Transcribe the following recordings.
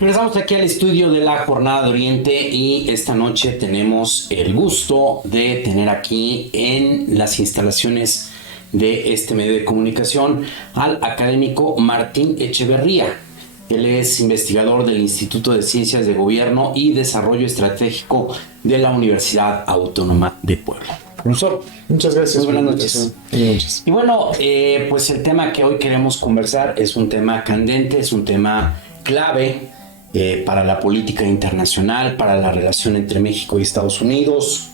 Regresamos aquí al estudio de la Jornada de Oriente y esta noche tenemos el gusto de tener aquí en las instalaciones de este medio de comunicación al académico Martín Echeverría. Él es investigador del Instituto de Ciencias de Gobierno y Desarrollo Estratégico de la Universidad Autónoma de Puebla. Profesor, muchas gracias. Muy buenas noches. Buenas noches. Y bueno, pues el tema que hoy queremos conversar es un tema candente, es un tema clave para la política internacional, para la relación entre México y Estados Unidos,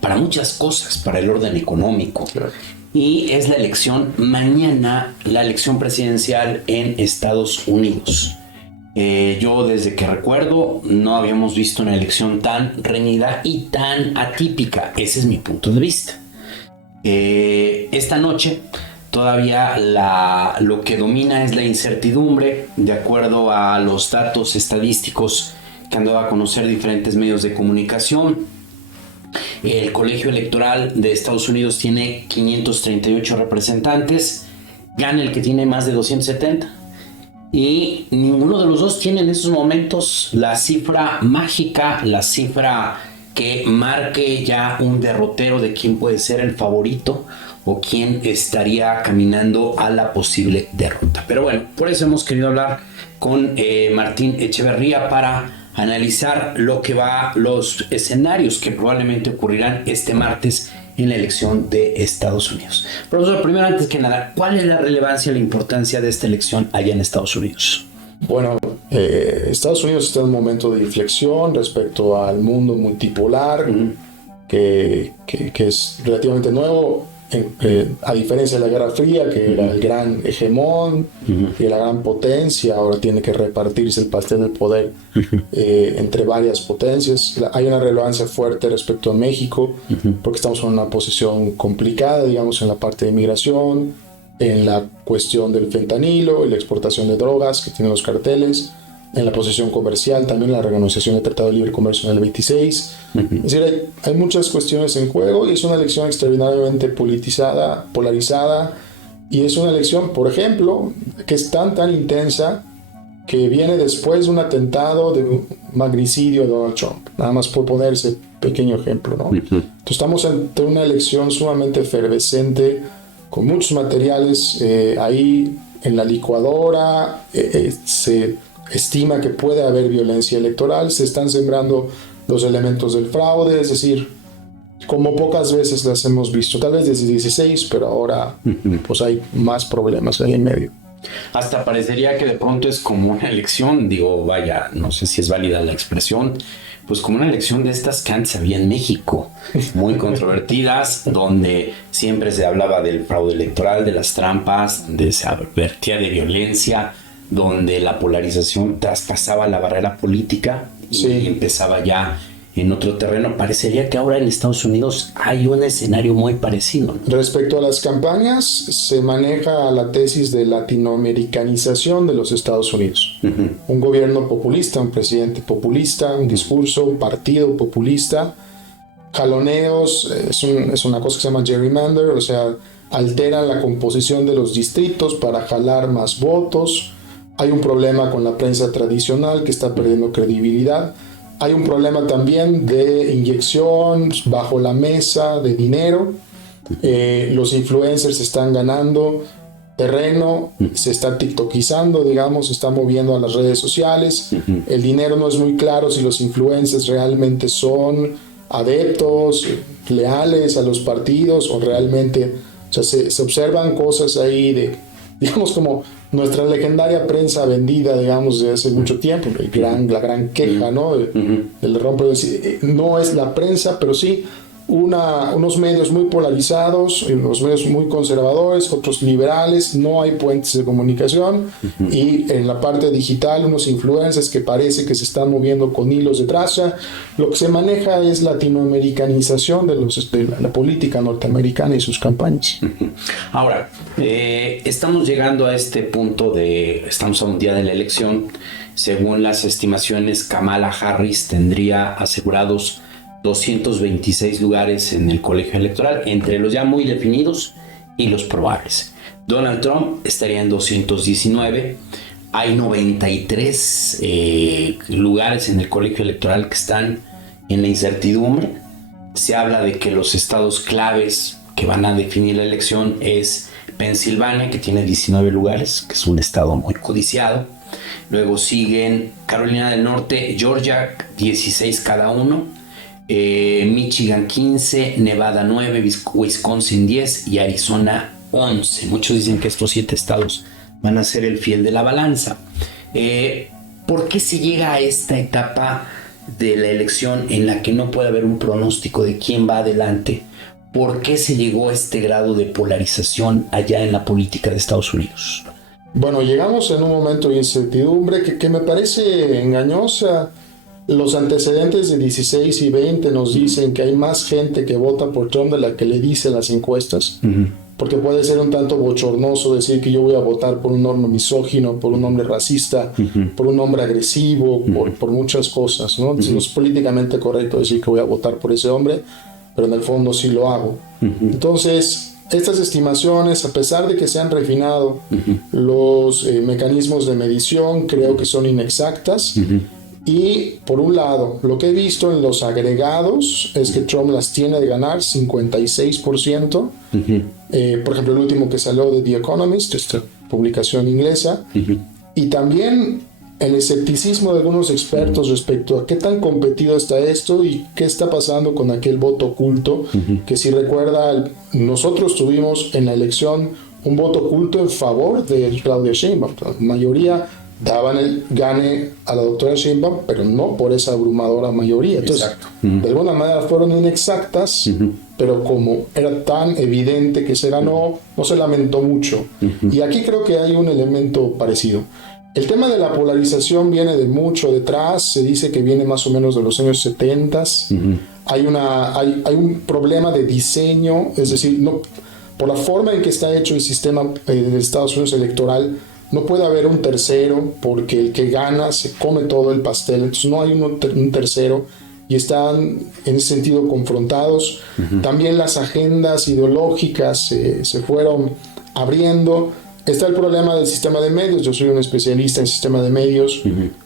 para muchas cosas, para el orden económico. Claro. Y es la elección mañana, la elección presidencial en Estados Unidos. Yo desde que recuerdo no habíamos visto una elección tan reñida y tan atípica. Ese es mi punto de vista. Esta noche todavía lo que domina es la incertidumbre, de acuerdo a los datos estadísticos que han dado a conocer diferentes medios de comunicación. El Colegio Electoral de Estados Unidos tiene 538 representantes, gana el que tiene más de 270. Y ninguno de los dos tiene en estos momentos la cifra mágica, la cifra que marque ya un derrotero de quién puede ser el favorito o quién estaría caminando a la posible derrota. Pero bueno, por eso hemos querido hablar con Martín Echeverría para analizar los escenarios que probablemente ocurrirán este martes en la elección de Estados Unidos. Profesor, primero, antes que nada, ¿cuál es la relevancia y la importancia de esta elección allá en Estados Unidos? Bueno, Estados Unidos está en un momento de inflexión respecto al mundo multipolar, que es relativamente nuevo, a diferencia de la Guerra Fría, que era el gran hegemón y la gran potencia. Ahora tiene que repartirse el pastel del poder entre varias potencias. Hay una relevancia fuerte respecto a México, porque estamos en una posición complicada, digamos, en la parte de inmigración, en la cuestión del fentanilo y la exportación de drogas que tienen los carteles, en la posición comercial, también la renegociación del Tratado de Libre Comercio en el 26. Es decir, hay muchas cuestiones en juego y es una elección extraordinariamente politizada, polarizada, y es una elección, por ejemplo, que es tan intensa que viene después de un atentado de un magnicidio de Donald Trump, nada más por poner ese pequeño ejemplo, ¿no? Entonces estamos ante una elección sumamente efervescente, con muchos materiales ahí en la licuadora. Se estima que puede haber violencia electoral, se están sembrando los elementos del fraude, es decir, como pocas veces las hemos visto, tal vez desde 16, pero ahora pues hay más problemas ahí en medio. Hasta parecería que de pronto es como una elección, digo, vaya, no sé si es válida la expresión, pues como una elección de estas que antes había en México, muy controvertidas, donde siempre se hablaba del fraude electoral, de las trampas, donde se advertía de violencia, donde la polarización traspasaba la barrera política y empezaba ya en otro terreno. Parecería que ahora en Estados Unidos hay un escenario muy parecido, ¿no? Respecto a las campañas, se maneja la tesis de latinoamericanización de los Estados Unidos. Un gobierno populista, un presidente populista, un discurso, un partido populista, jaloneos, es una cosa que se llama gerrymander, o sea, altera la composición de los distritos para jalar más votos. Hay un problema con la prensa tradicional que está perdiendo credibilidad. Hay un problema también de inyección bajo la mesa de dinero. Los influencers están ganando terreno, se está tiktokizando, digamos, se está moviendo a las redes sociales. El dinero no es muy claro si los influencers realmente son adeptos, leales a los partidos o realmente, o sea, se observan cosas ahí de, digamos, como nuestra legendaria prensa vendida, digamos, de hace mucho tiempo, la gran queja, ¿no? Del rompe, no es la prensa, pero sí unos medios muy polarizados, unos medios muy conservadores, otros liberales, no hay puentes de comunicación, y en la parte digital unos influencers que parece que se están moviendo con hilos de traza. Lo que se maneja es latinoamericanización de la política norteamericana y sus campañas. Ahora, estamos llegando a este punto estamos a un día de la elección. Según las estimaciones, Kamala Harris tendría asegurados 226 lugares en el colegio electoral, entre los ya muy definidos y los probables. Donald Trump estaría en 219, Hay 93 lugares en el colegio electoral que están en la incertidumbre. Se habla de que los estados claves que van a definir la elección es Pensilvania, que tiene 19 lugares, que es un estado muy codiciado. Luego siguen Carolina del Norte, Georgia, 16 cada uno, Michigan 15, Nevada 9, Wisconsin 10 y Arizona 11. Muchos dicen que estos 7 estados van a ser el fiel de la balanza. ¿Por qué se llega a esta etapa de la elección en la que no puede haber un pronóstico de quién va adelante? ¿Por qué se llegó a este grado de polarización allá en la política de Estados Unidos? Bueno, llegamos en un momento de incertidumbre que me parece engañosa. Los antecedentes de 16 y 20 nos dicen que hay más gente que vota por Trump de la que le dicen las encuestas. Porque puede ser un tanto bochornoso decir que yo voy a votar por un hombre misógino, por un hombre racista, por un hombre agresivo, por muchas cosas, ¿no? No es políticamente correcto decir que voy a votar por ese hombre, pero en el fondo sí lo hago. Entonces, estas estimaciones, a pesar de que se han refinado los mecanismos de medición, creo que son inexactas. Y por un lado, lo que he visto en los agregados es que Trump las tiene de ganar 56%. Por ejemplo, el último que salió de The Economist, esta publicación inglesa. Y también el escepticismo de algunos expertos respecto a qué tan competido está esto y qué está pasando con aquel voto oculto, que si recuerda, nosotros tuvimos en la elección un voto oculto en favor de Claudia Sheinbaum. La mayoría daban el gane a la doctora Sheinbaum, pero no por esa abrumadora mayoría. Entonces, de alguna manera fueron inexactas, pero como era tan evidente que se ganó, no se lamentó mucho. Y aquí creo que hay un elemento parecido. El tema de la polarización viene de mucho detrás, se dice que viene más o menos de los años 70. Hay un problema de diseño, es decir, no, por la forma en que está hecho el sistema de Estados Unidos electoral, no puede haber un tercero, porque el que gana se come todo el pastel. Entonces no hay un tercero y están en ese sentido confrontados. También las agendas ideológicas se fueron abriendo. Está el problema del sistema de medios. Yo soy un especialista en sistema de medios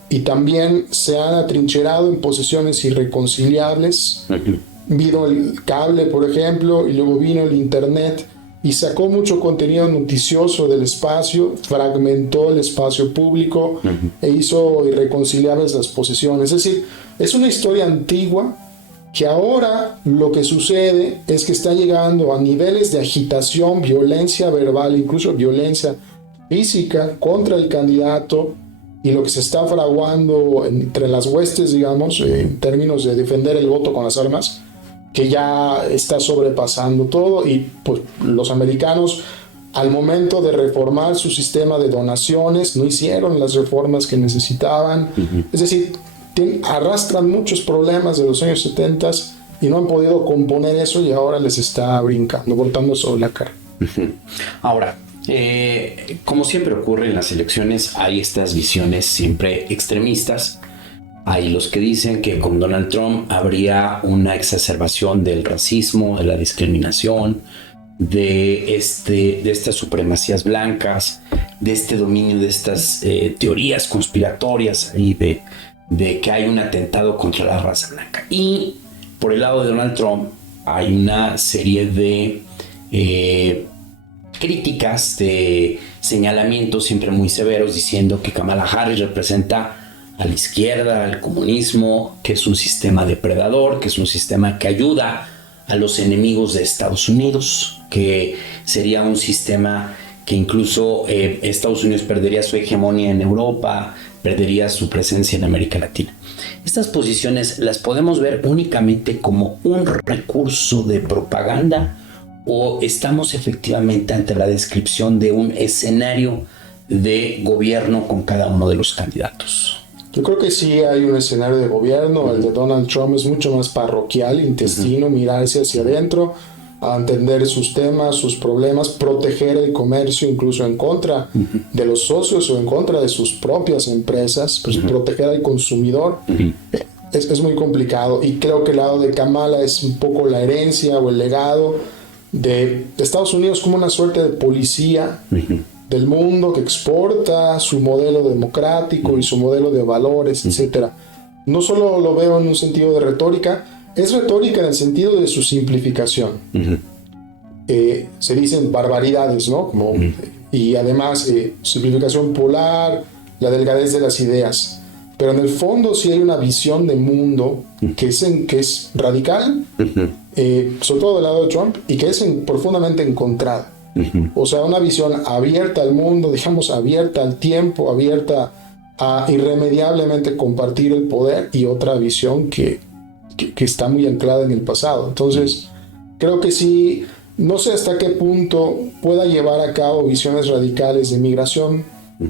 y también se han atrincherado en posiciones irreconciliables. Vino el cable, por ejemplo, y luego vino el internet y sacó mucho contenido noticioso del espacio, fragmentó el espacio público e hizo irreconciliables las posiciones. Es decir, es una historia antigua que ahora lo que sucede es que está llegando a niveles de agitación, violencia verbal, incluso violencia física contra el candidato, y lo que se está fraguando entre las huestes, digamos, en términos de defender el voto con las armas, que ya está sobrepasando todo. Y pues los americanos, al momento de reformar su sistema de donaciones, no hicieron las reformas que necesitaban. Es decir, arrastran muchos problemas de los años 70 y no han podido componer eso, y ahora les está brincando, voltando sobre la cara. Ahora, como siempre ocurre en las elecciones, hay estas visiones siempre extremistas. Hay los que dicen que con Donald Trump habría una exacerbación del racismo, de la discriminación, de estas supremacías blancas, de este dominio de estas teorías conspiratorias y de que hay un atentado contra la raza blanca. Y por el lado de Donald Trump hay una serie de críticas, de señalamientos siempre muy severos, diciendo que Kamala Harris representa a la izquierda, al comunismo, que es un sistema depredador, que es un sistema que ayuda a los enemigos de Estados Unidos, que sería un sistema que incluso Estados Unidos perdería su hegemonía en Europa, perdería su presencia en América Latina. Estas posiciones las podemos ver únicamente como un recurso de propaganda, o estamos efectivamente ante la descripción de un escenario de gobierno con cada uno de los candidatos. Yo creo que sí hay un escenario de gobierno. El de Donald Trump es mucho más parroquial, intestino, mirarse hacia adentro, a entender sus temas, sus problemas, proteger el comercio incluso en contra de los socios o en contra de sus propias empresas, pues proteger al consumidor. Es muy complicado, y creo que el lado de Kamala es un poco la herencia o el legado de Estados Unidos como una suerte de policía del mundo, que exporta su modelo democrático y su modelo de valores, etcétera. No solo lo veo en un sentido de retórica, es retórica en el sentido de su simplificación. Se dicen barbaridades, ¿no? Como, y además simplificación polar, la delgadez de las ideas. Pero en el fondo sí hay una visión de mundo que es radical, sobre todo del lado de Trump, y que es profundamente encontrada. O sea, una visión abierta al mundo, digamos, abierta al tiempo, abierta a irremediablemente compartir el poder, y otra visión que está muy anclada en el pasado. Entonces, creo que sí, no sé hasta qué punto pueda llevar a cabo visiones radicales de migración.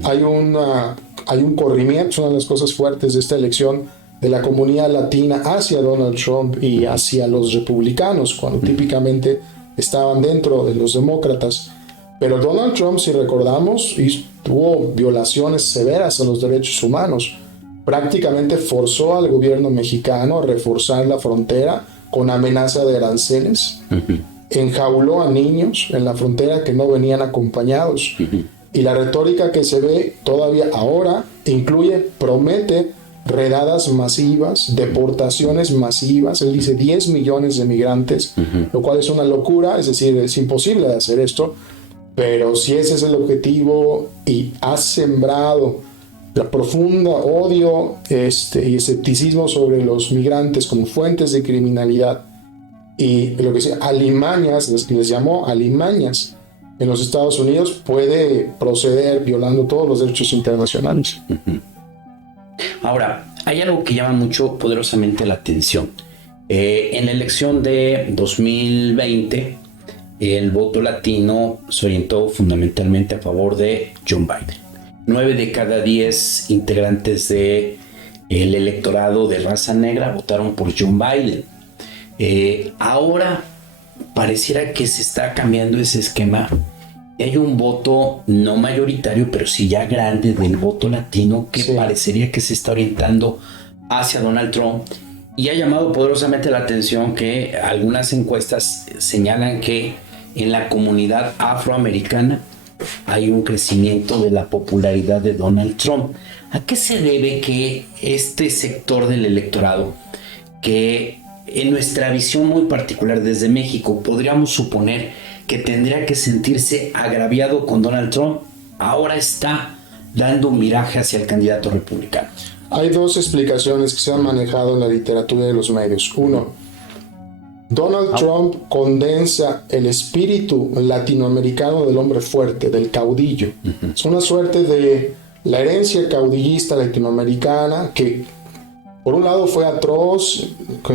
Hay un corrimiento, es una de las cosas fuertes de esta elección, de la comunidad latina hacia Donald Trump y hacia los republicanos, cuando típicamente estaban dentro de los demócratas. Pero Donald Trump, si recordamos, tuvo violaciones severas a los derechos humanos. Prácticamente forzó al gobierno mexicano a reforzar la frontera con amenaza de aranceles. Enjauló a niños en la frontera que no venían acompañados. Y la retórica que se ve todavía ahora promete redadas masivas, deportaciones masivas. Él dice 10 millones de migrantes, lo cual es una locura, es decir, es imposible de hacer esto, pero si ese es el objetivo y ha sembrado la profunda odio y escepticismo sobre los migrantes como fuentes de criminalidad, y lo que sea, alimañas, les llamó alimañas en los Estados Unidos, puede proceder violando todos los derechos internacionales. Ahora, hay algo que llama mucho poderosamente la atención. En la elección de 2020, el voto latino se orientó fundamentalmente a favor de John Biden. 9 de cada 10 integrantes del electorado de raza negra votaron por John Biden. Ahora pareciera que se está cambiando ese esquema. Hay un voto no mayoritario, pero sí ya grande del voto latino que parecería que se está orientando hacia Donald Trump, y ha llamado poderosamente la atención que algunas encuestas señalan que en la comunidad afroamericana hay un crecimiento de la popularidad de Donald Trump. ¿A qué se debe que este sector del electorado, que en nuestra visión muy particular desde México podríamos suponer que tendría que sentirse agraviado con Donald Trump, ahora está dando un viraje hacia el candidato republicano? Hay dos explicaciones que se han manejado en la literatura de los medios. Uno, Donald Trump condensa el espíritu latinoamericano del hombre fuerte, del caudillo. Es una suerte de la herencia caudillista latinoamericana que, por un lado, fue atroz,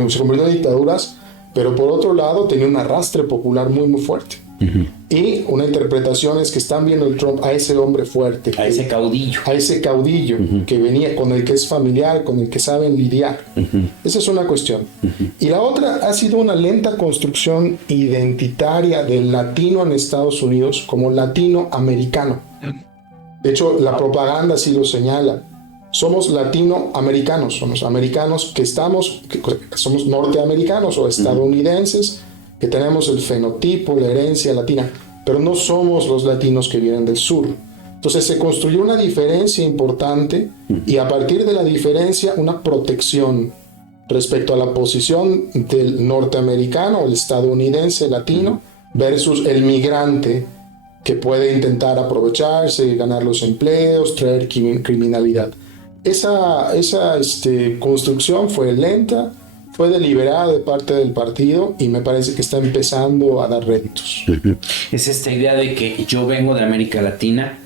se convirtió en dictaduras, pero por otro lado tenía un arrastre popular muy, muy fuerte. Y una interpretación es que están viendo el Trump a ese hombre fuerte, a ese caudillo, que venía, con el que es familiar, con el que saben lidiar. Esa es una cuestión. Y la otra ha sido una lenta construcción identitaria del latino en Estados Unidos como latinoamericano. De hecho, la propaganda sí lo señala. Somos latinoamericanos, somos americanos que somos norteamericanos o estadounidenses, que tenemos el fenotipo, la herencia latina, pero no somos los latinos que vienen del sur. Entonces se construyó una diferencia importante, y a partir de la diferencia una protección respecto a la posición del norteamericano, el estadounidense latino, versus el migrante que puede intentar aprovecharse, ganar los empleos, traer criminalidad. Esa construcción fue lenta, fue deliberada de parte del partido, y me parece que está empezando a dar réditos. Es esta idea de que yo vengo de América Latina,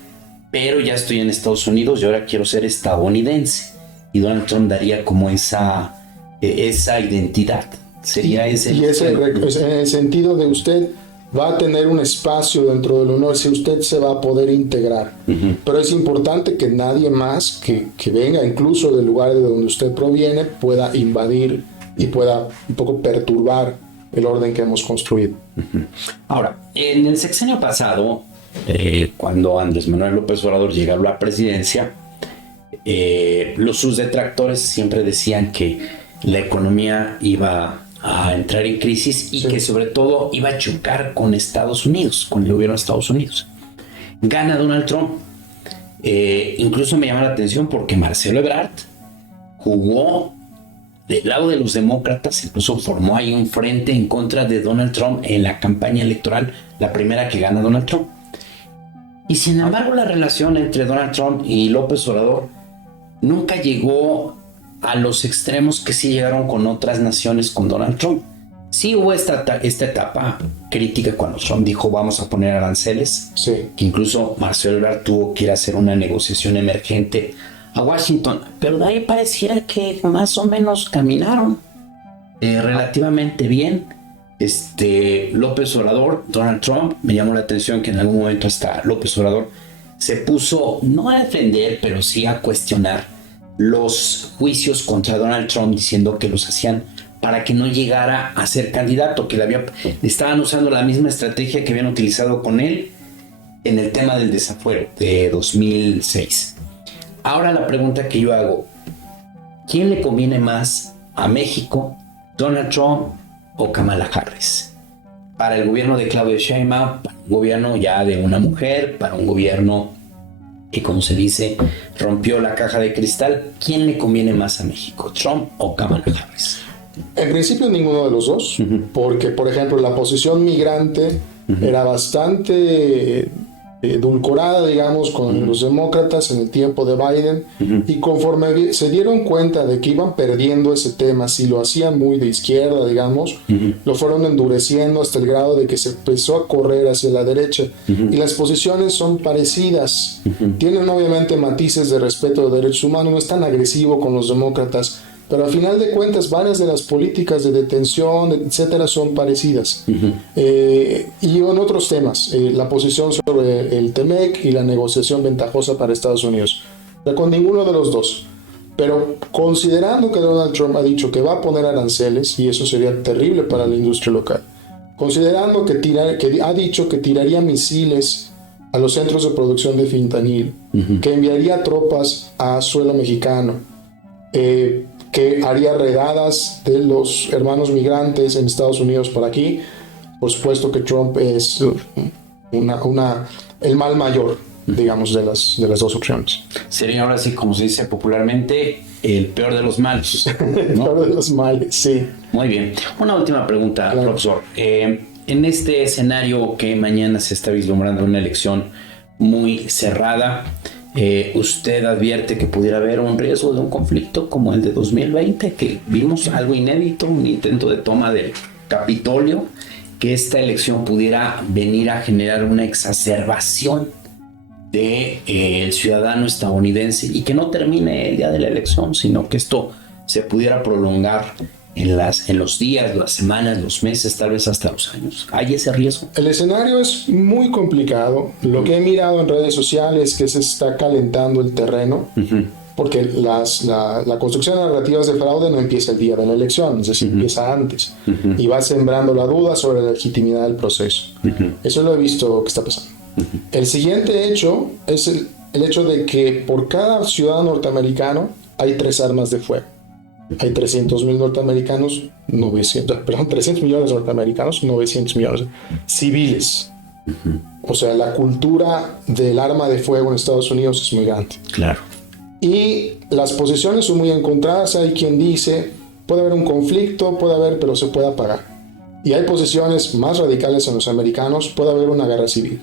pero ya estoy en Estados Unidos y ahora quiero ser estadounidense. Y Donald Trump daría como esa identidad. Sería ese. Y en el sentido de usted va a tener un espacio dentro del honor, si usted se va a poder integrar. Pero es importante que nadie más que venga, incluso del lugar de donde usted proviene, pueda invadir y pueda un poco perturbar el orden que hemos construido. Ahora, en el sexenio pasado, cuando Andrés Manuel López Obrador llegó a la presidencia, sus detractores siempre decían que la economía iba a entrar en crisis y que sobre todo iba a chocar con Estados Unidos, con el gobierno de Estados Unidos. gana Donald Trump. Incluso me llama la atención porque Marcelo Ebrard jugó del lado de los demócratas, incluso formó ahí un frente en contra de Donald Trump en la campaña electoral, la primera que gana Donald Trump. Y sin embargo, la relación entre Donald Trump y López Obrador nunca llegó a los extremos que sí llegaron con otras naciones con Donald Trump. Sí hubo esta etapa crítica cuando Trump dijo vamos a poner aranceles, Sí. que incluso Marcelo Ebrard tuvo que ir a hacer una negociación emergente a Washington, pero de ahí pareciera que más o menos caminaron relativamente bien. López Obrador, Donald Trump, me llamó la atención que en algún momento hasta López Obrador se puso no a defender, pero sí a cuestionar los juicios contra Donald Trump, diciendo que los hacían para que no llegara a ser candidato, que estaban usando la misma estrategia que habían utilizado con él en el tema del desafuero de 2006. Ahora la pregunta que yo hago, ¿quién le conviene más a México, Donald Trump o Kamala Harris? Para el gobierno de Claudia Sheinbaum, para un gobierno ya de una mujer, para un gobierno que, como se dice, rompió la caja de cristal, ¿quién le conviene más a México, Trump o Kamala Harris? En principio ninguno de los dos, porque por ejemplo la posición migrante era bastante edulcorada, digamos, con los demócratas en el tiempo de Biden, y conforme se dieron cuenta de que iban perdiendo ese tema, si lo hacían muy de izquierda, digamos, lo fueron endureciendo hasta el grado de que se empezó a correr hacia la derecha, y las posiciones son parecidas, tienen obviamente matices de respeto de derechos humanos, no es tan agresivo con los demócratas, pero al final de cuentas varias de las políticas de detención, etcétera, son parecidas. Y en otros temas, la posición sobre el TEMEC y la negociación ventajosa para Estados Unidos. Pero con ninguno de los dos. Pero considerando que Donald Trump ha dicho que va a poner aranceles, y eso sería terrible para la industria local, considerando que ha dicho que tiraría misiles a los centros de producción de fentanil, que enviaría tropas a suelo mexicano, que haría redadas de los hermanos migrantes en Estados Unidos por aquí. Por supuesto que Trump es el mal mayor, digamos, de las dos opciones. Sería ahora sí, como se dice popularmente, el peor de los males, ¿no? El peor de los males, sí. Muy bien. Una última pregunta, claro, profesor. En este escenario que mañana se está vislumbrando una elección muy cerrada, usted advierte que pudiera haber un riesgo de un conflicto como el de 2020, que vimos algo inédito, un intento de toma del Capitolio, que esta elección pudiera venir a generar una exacerbación del ciudadano estadounidense y que no termine el día de la elección, sino que esto se pudiera prolongar en los días, las semanas, los meses, tal vez hasta los años. ¿Hay ese riesgo? El escenario es muy complicado. Lo que he mirado en redes sociales es que se está calentando el terreno, porque la construcción de narrativas de fraude no empieza el día de la elección, es decir, empieza antes, y va sembrando la duda sobre la legitimidad del proceso. Eso lo he visto que está pasando. El siguiente hecho es el hecho de que por cada ciudadano norteamericano hay 3 armas de fuego. Hay 300,000 norteamericanos, 300 millones de norteamericanos, 900 millones civiles. O sea, la cultura del arma de fuego en Estados Unidos es muy grande. Claro. Y las posiciones son muy encontradas. Hay quien dice, puede haber un conflicto, pero se puede apagar. Y hay posiciones más radicales en los americanos, puede haber una guerra civil.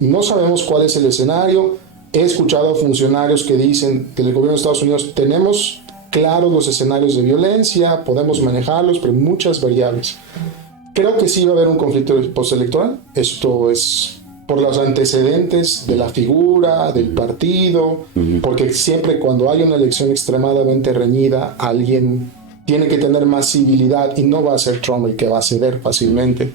No sabemos cuál es el escenario. He escuchado a funcionarios que dicen que el gobierno de Estados Unidos tenemos claros los escenarios de violencia, podemos manejarlos, pero muchas variables. Creo que sí va a haber un conflicto postelectoral. Esto es por los antecedentes de la figura, del partido, porque siempre cuando hay una elección extremadamente reñida, alguien tiene que tener más civilidad y no va a ser Trump el que va a ceder fácilmente.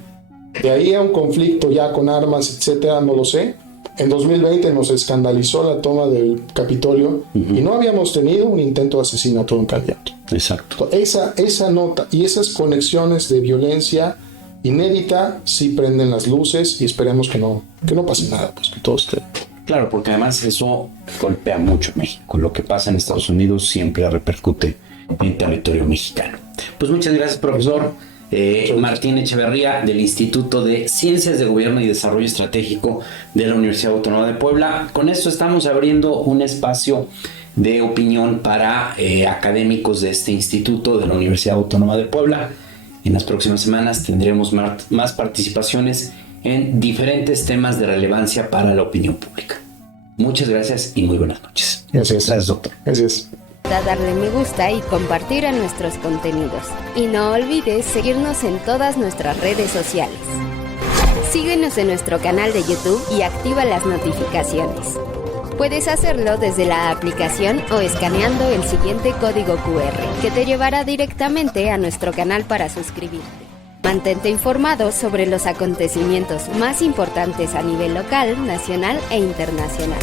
De ahí a un conflicto ya con armas, etcétera, no lo sé. En 2020 nos escandalizó la toma del Capitolio y no habíamos tenido un intento de asesinato de un candidato. Exacto. Esa nota y esas conexiones de violencia inédita sí prenden las luces y esperemos que no pase nada, pues que todo esté. Claro, porque además eso golpea mucho a México. Lo que pasa en Estados Unidos siempre repercute en territorio mexicano. Pues muchas gracias, profesor. Martín Echeverría, del Instituto de Ciencias de Gobierno y Desarrollo Estratégico de la Universidad Autónoma de Puebla. Con esto estamos abriendo un espacio de opinión para académicos de este instituto de la Universidad Autónoma de Puebla. En las próximas semanas tendremos más participaciones en diferentes temas de relevancia para la opinión pública. Muchas gracias y muy buenas noches. Gracias, doctor. Gracias. Darle me gusta y compartir a nuestros contenidos. Y no olvides seguirnos en todas nuestras redes sociales. Síguenos en nuestro canal de YouTube y activa las notificaciones. Puedes hacerlo desde la aplicación o escaneando el siguiente código QR que te llevará directamente a nuestro canal para suscribirte. Mantente informado sobre los acontecimientos más importantes a nivel local, nacional e internacional.